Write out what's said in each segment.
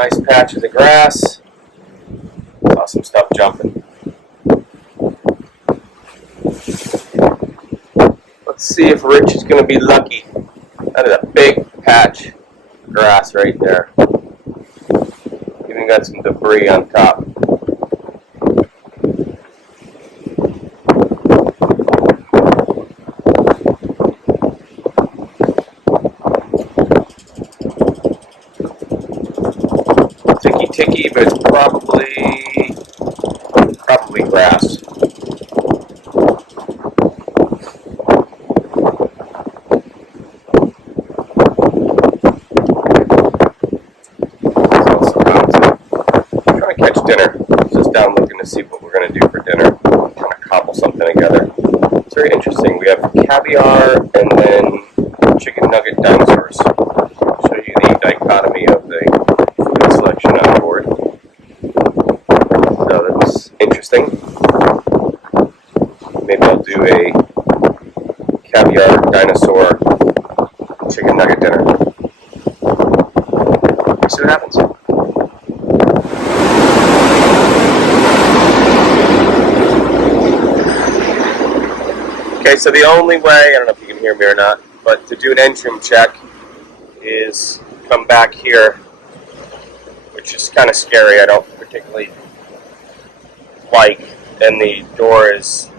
nice patches of grass. Saw some stuff jumping. Let's see if Rich is going to be lucky. That is a big patch of grass right there. Even got some debris on top. Ticky, but it's probably grass. Catch dinner. Just down looking to see what we're going to do for dinner. I'm trying to cobble something together. It's very interesting. We have caviar and then chicken nugget dinosaurs. I'll show you the dichotomy of the food selection on board. So that's interesting. Maybe I'll do a caviar dinosaur chicken nugget dinner. See what happens. Okay, so the only way, I don't know if you can hear me or not, but to do an engine check is come back here, which is kind of scary. I don't particularly like, and the door is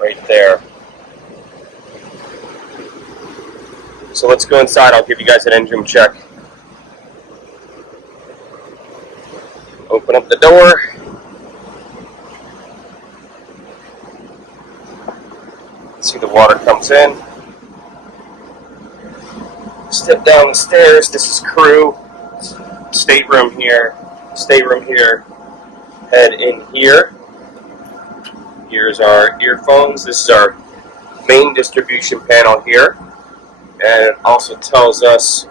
right there. So let's go inside. I'll give you guys an engine check. Open up the door. See, the water comes in. Step down the stairs. This is crew. Stateroom here. Head in here. Here's our earphones. This is our main distribution panel here. And it also tells us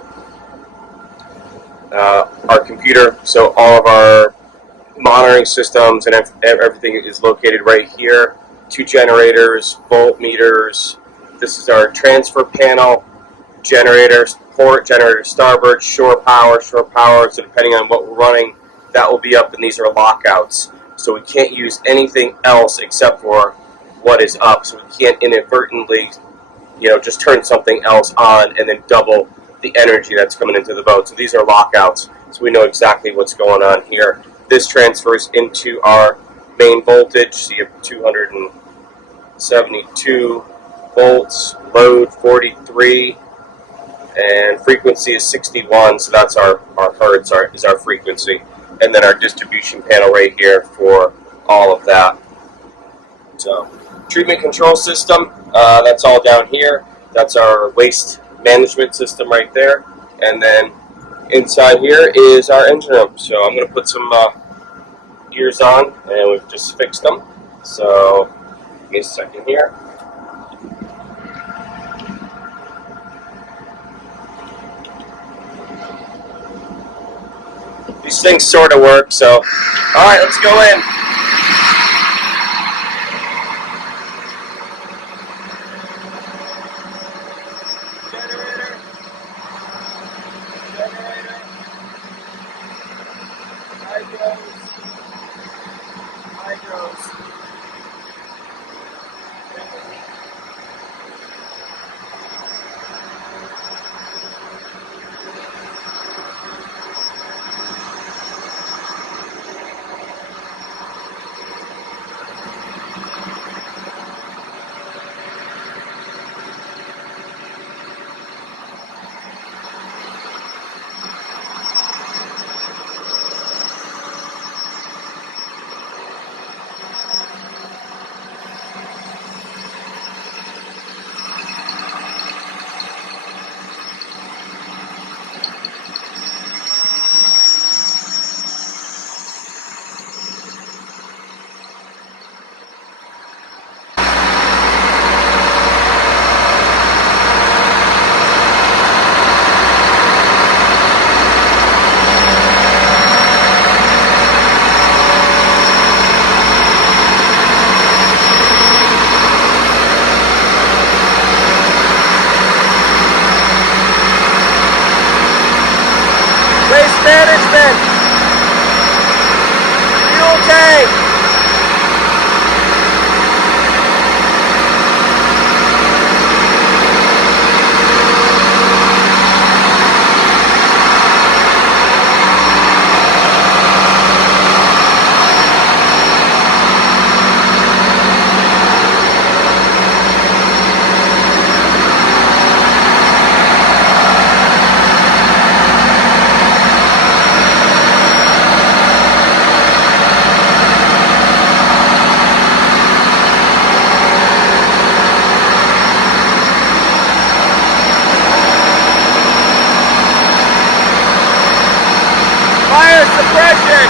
our computer. So all of our monitoring systems and everything is located right here. 2 generators, voltmeters. This is our transfer panel, generators, port, generator starboard, shore power. So depending on what we're running, that will be up, and these are lockouts. So we can't use anything else except for what is up. So we can't inadvertently, just turn something else on and then double the energy that's coming into the boat. So these are lockouts. So we know exactly what's going on here. This transfers into our main voltage. So you have 272 volts, load 43, and frequency is 61. So that's our hertz is our frequency, and then our distribution panel right here for all of that. So treatment control system, that's all down here. That's our waste management system right there, and then inside here is our engine room. So I'm going to put some ears on, and we've just fixed them. So give me a second here. These things sort of work, so alright, let's go in. management. Fuel tank. Fire suppression!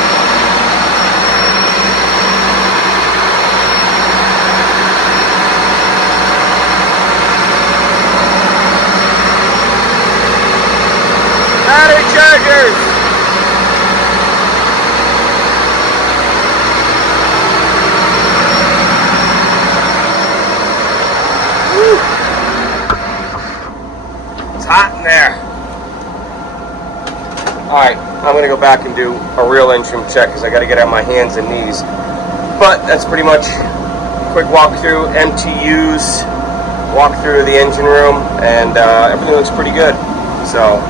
Battery chargers! Woo. It's hot in there. Alright, I'm going to go back and do a real engine check because I got to get on my hands and knees. But that's pretty much a quick walkthrough, MTUs, walkthrough of the engine room, and everything looks pretty good. So,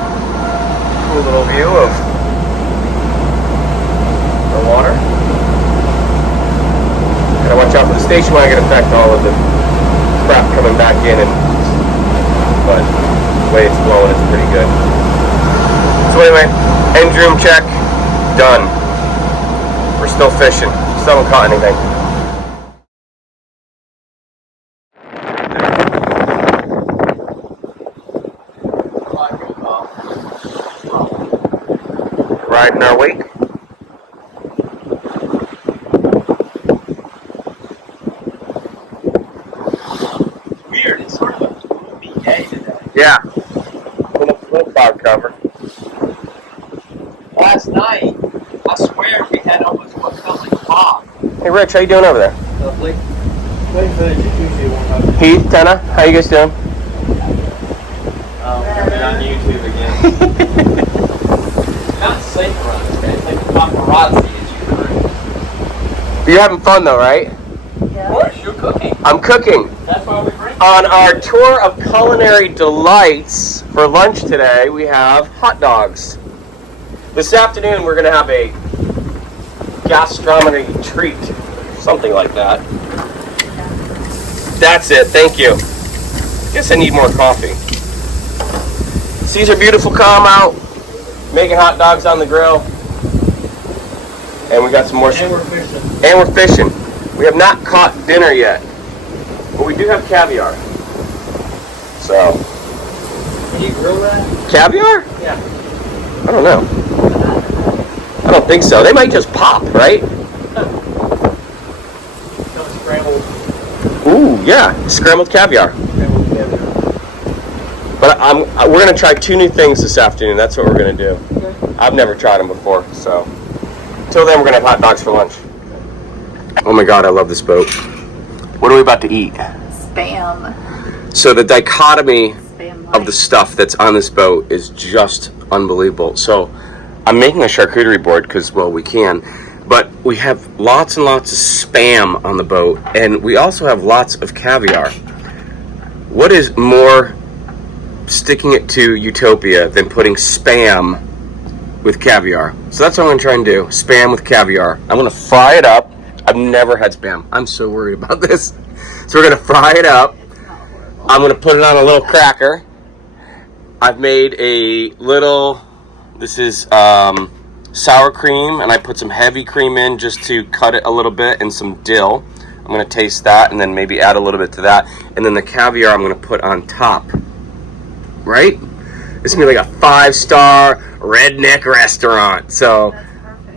cool little view of the water. Gotta watch out for the station wagon effect, all of the crap coming back in, but the way it's blowing is pretty good. So anyway, engine room check, done. We're still fishing, still haven't caught anything. Riding our wake. Weird, it's sort of a gloomy day today. Yeah, little cloud cover. Last night, I swear we had almost what felt like fog. Hey Rich, how you doing over there? Lovely. Waiting for the jacuzzi one time. Heath, Tenna, how you guys doing? Coming on YouTube again. Not safe around here, man. It's like paparazzi as you cruise. You're having fun though, right? Of course, you're cooking. I'm cooking. That's why we bring On our tour of culinary delights for lunch today, we have hot dogs. This afternoon, we're going to have a gastronomy treat, something like that. That's it. Thank you. Guess I need more coffee. Seas are beautiful, calm out. Making hot dogs on the grill. And we got some more. And we're fishing. And we're fishing. We have not caught dinner yet. But we do have caviar. So. Can you grill that? Caviar? Yeah. I don't know. I don't think so. They might just pop, right? Some scrambled Ooh, yeah. Scrambled caviar. caviar. But we're going to try 2 new things this afternoon. That's what we're going to do. Okay. I've never tried them before, so. Till then, we're going to have hot dogs for lunch. Oh my God, I love this boat. What are we about to eat? Spam. So the dichotomy Spam of the stuff that's on this boat is just unbelievable. So I'm making a charcuterie board because, well, we can. But we have lots and lots of Spam on the boat. And we also have lots of caviar. What is more sticking it to utopia than putting Spam with caviar? So that's what I'm going to try and do. Spam with caviar. I'm going to fry it up. I've never had Spam. I'm so worried about this. So we're going to fry it up. I'm going to put it on a little cracker. I've made a little, this is sour cream, and I put some heavy cream in just to cut it a little bit, and some dill. I'm going to taste that and then maybe add a little bit to that. And then the caviar I'm going to put on top. Right? This is going to be like a 5-star redneck restaurant. So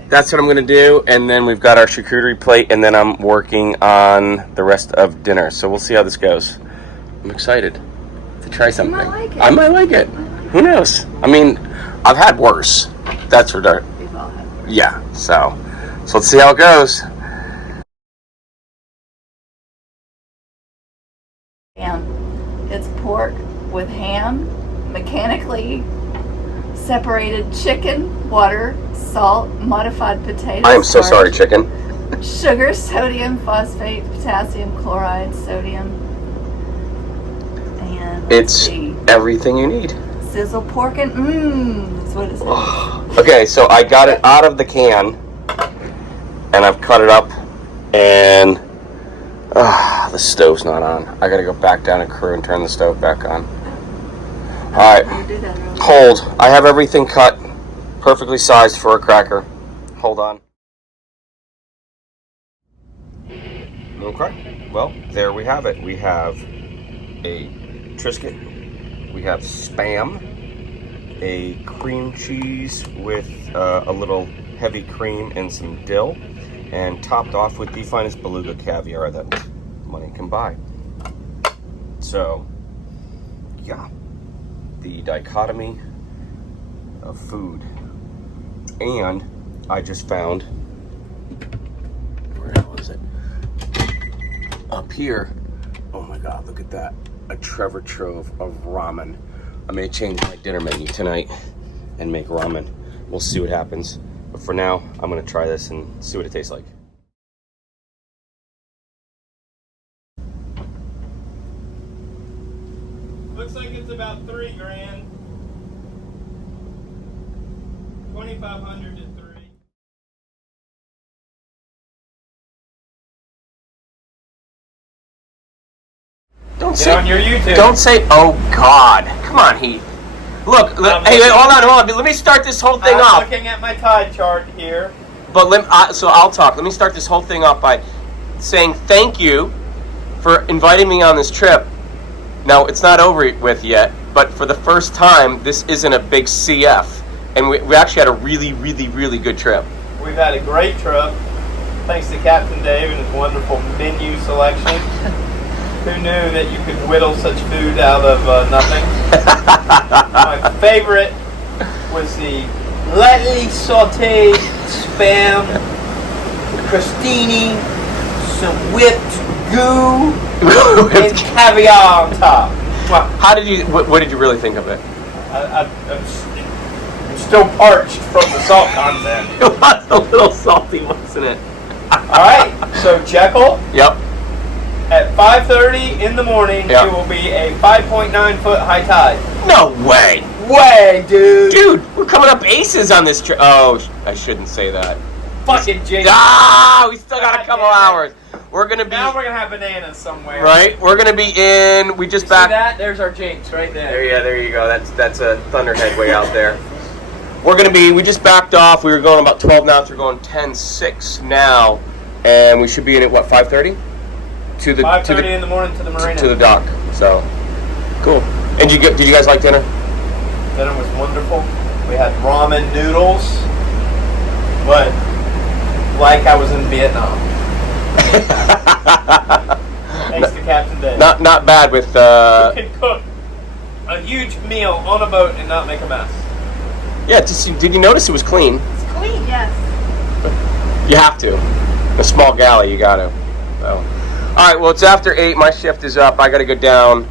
that's what I'm going to do. And then we've got our charcuterie plate, and then I'm working on the rest of dinner. So we'll see how this goes. I'm excited to try something. might like it. I might like it. Who knows? I mean, I've had worse. That's for dark. We've all had worse. Yeah. So let's see how it goes. Ham. It's pork with ham, mechanically Separated chicken, water, salt, modified potatoes. I am so sorry, chicken. Sugar, sodium, phosphate, potassium, chloride, sodium. And It's everything you need. sizzle pork and that's what it says. Okay, so I got it out of the can, and I've cut it up, and the stove's not on. I gotta go back down to crew and turn the stove back on. Alright, hold. I have everything cut, perfectly sized for a cracker. Hold on. Okay, well, there we have it. We have a Triscuit, we have Spam, a cream cheese with a little heavy cream and some dill, and topped off with the finest beluga caviar that money can buy. So, yeah, the dichotomy of food. And I just found, where was it? Up here. Oh my God, look at that. A treasure trove of ramen. I may change my dinner menu tonight and make ramen. We'll see what happens. But for now, I'm gonna try this and see what it tastes like. Looks like it's about $3 grand. 2,500 to 3. On your YouTube. Don't say, oh God. Come on, Heath. Look, hey, hold on. Let me start this whole thing off. I'm looking at my tide chart here. But so I'll talk. Let me start this whole thing off by saying thank you for inviting me on this trip. Now, it's not over with yet, but for the first time, this isn't a big CF. And we actually had a really, really, really good trip. We've had a great trip, thanks to Captain Dave and his wonderful menu selection. Who knew that you could whittle such food out of nothing? My favorite was the lightly sauteed Spam, crostini, some whipped goo, and caviar on top. What did you really think of it? I'm still parched from the salt content. It was a little salty, wasn't it? Alright, so Jekyll. Yep. At 5:30 in the morning, Yep. It will be a 5.9 foot high tide. No way. Way, dude. Dude, we're coming up aces on this trip. Oh, I shouldn't say that. Fucking Jake. We still got a couple hours. We're gonna be. Now we're gonna have bananas somewhere. Right. We're gonna be in. We just See back. that? There's our Jinx right there. There you go. That's a Thunderhead way out there. We're gonna be. We just backed off. We were going about 12 knots. We're going 10.6 now, and we should be in at what 5:30. To the 5:30 in the morning to the marina. To the dock. So cool. And did you guys like dinner? Dinner was wonderful. We had ramen noodles, but like I was in Vietnam. Thanks to Captain Dave. Not bad with. You can cook a huge meal on a boat and not make a mess. Yeah. Did you notice it was clean? It's clean, yes. You have to. A small galley, you gotta. So. All right. Well, it's after 8. My shift is up. I gotta go down.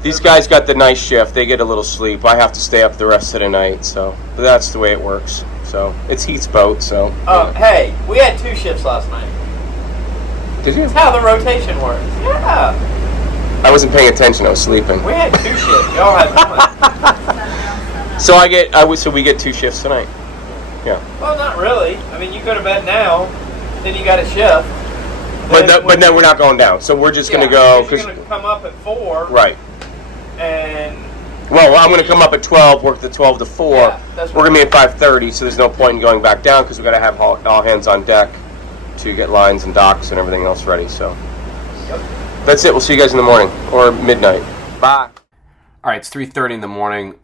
These guys got the night shift. They get a little sleep. I have to stay up the rest of the night. So but that's the way it works. So it's Heath's boat. So. Hey, we had 2 shifts last night. Did you? That's how the rotation works. Yeah. I wasn't paying attention. I was sleeping. We had 2 shifts. Y'all had one. So we get 2 shifts tonight. Yeah. Well, not really. I mean, you go to bed now, then you got a shift. But then we're not going down. So we're just going to go. You're going to come up at 4. Right. And. Well, I'm going to come up at 12, work the 12 to 4. Yeah, we're going to be at 5:30, so there's no point in going back down because we've got to have all hands on deck to get lines and docks and everything else ready. So that's it. We'll see you guys in the morning or midnight. Bye. All right, it's 3:30 in the morning.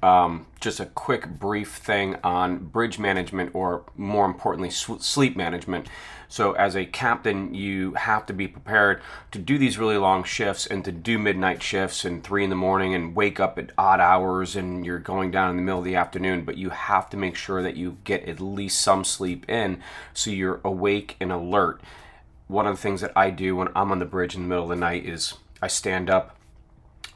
Just a quick brief thing on bridge management, or more importantly, sleep management. So as a captain, you have to be prepared to do these really long shifts and to do midnight shifts and 3 in the morning and wake up at odd hours and you're going down in the middle of the afternoon. But you have to make sure that you get at least some sleep in so you're awake and alert. One of the things that I do when I'm on the bridge in the middle of the night is I stand up,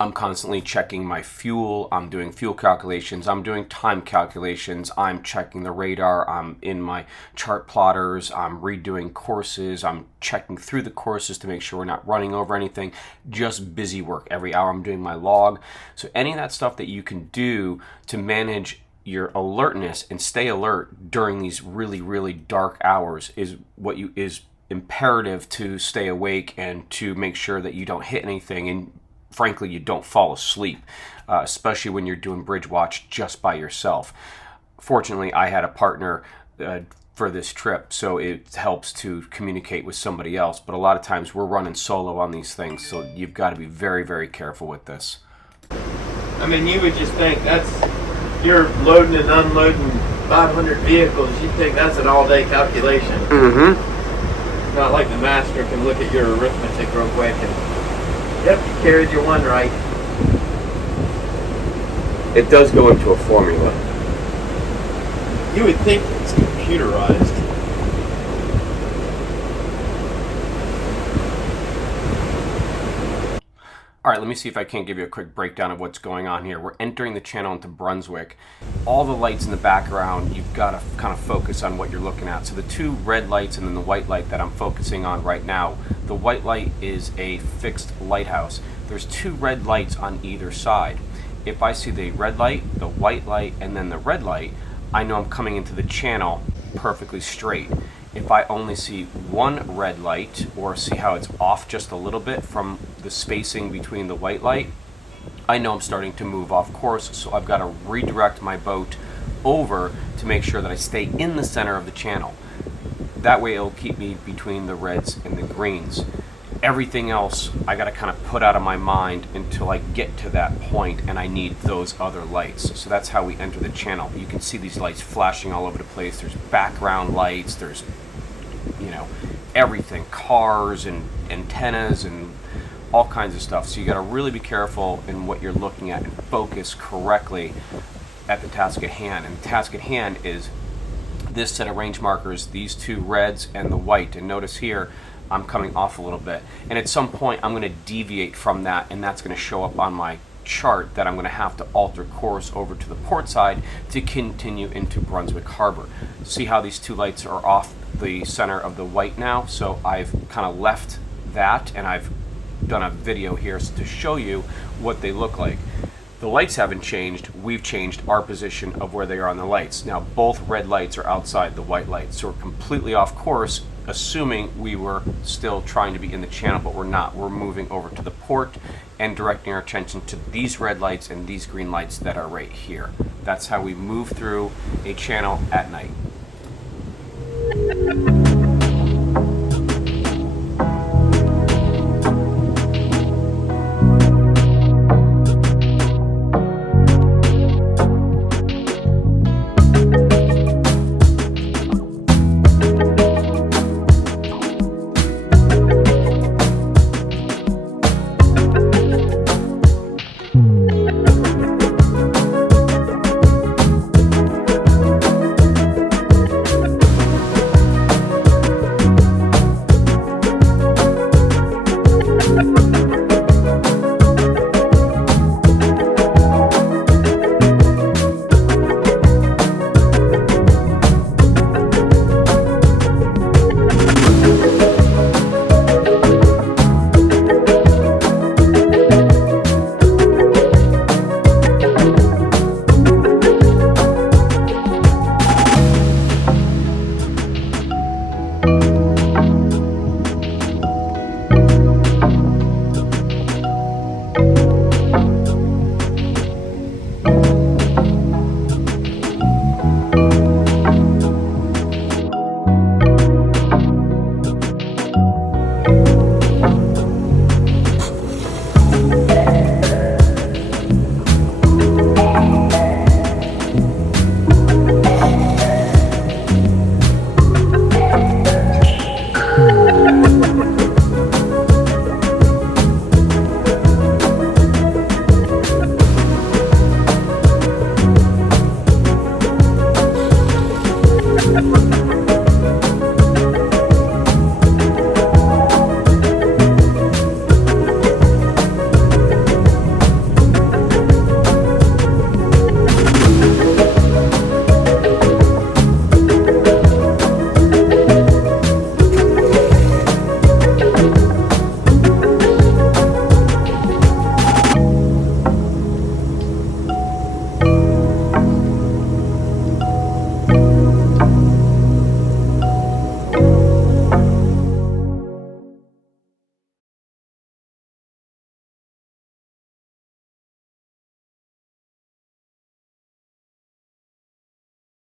I'm constantly checking my fuel. I'm doing fuel calculations. I'm doing time calculations. I'm checking the radar. I'm in my chart plotters. I'm redoing courses. I'm checking through the courses to make sure we're not running over anything. Just busy work. Every hour I'm doing my log. So any of that stuff that you can do to manage your alertness and stay alert during these really, really dark hours is what is imperative to stay awake and to make sure that you don't hit anything and frankly you don't fall asleep, especially when you're doing bridge watch just by yourself. Fortunately, I had a partner for this trip, so it helps to communicate with somebody else, but a lot of times we're running solo on these things, so you've got to be very, very careful with this. I mean, you would just think you're loading and unloading 500 vehicles, you'd think that's an all-day calculation. Mm-hmm. Not like the master can look at your arithmetic real quick and, yep, you carried your one right. It does go into a formula. You would think it's computerized. All right, let me see if I can't give you a quick breakdown of what's going on here. We're entering the channel into Brunswick. All the lights in the background, you've got to kind of focus on what you're looking at. So the two red lights and then the white light that I'm focusing on right now, the white light is a fixed lighthouse. There's two red lights on either side. If I see the red light, the white light, and then the red light, I know I'm coming into the channel perfectly straight. If I only see one red light or see how it's off just a little bit from the spacing between the white light, I know I'm starting to move off course, so I've got to redirect my boat over to make sure that I stay in the center of the channel. That way it'll keep me between the reds and the greens. Everything else I got to kind of put out of my mind until I get to that point, and I need those other lights. So that's how we enter the channel. You can see these lights flashing all over the place. There's background lights, there's everything, cars and antennas and all kinds of stuff. So you got to really be careful in what you're looking at and focus correctly at the task at hand. And the task at hand is this set of range markers, these two reds and the white. And notice here I'm coming off a little bit, and at some point I'm going to deviate from that, and that's going to show up on my chart that I'm going to have to alter course over to the port side to continue into Brunswick Harbor. See how these two lights are off the center of the white now? So I've kind of left that, and I've done a video here to show you what they look like. The lights haven't changed, we've changed our position of where they are on the lights. Now both red lights are outside the white lights, so we're completely off course, assuming we were still trying to be in the channel, but we're not. We're moving over to the port and directing our attention to these red lights and these green lights that are right here. That's how we move through a channel at night.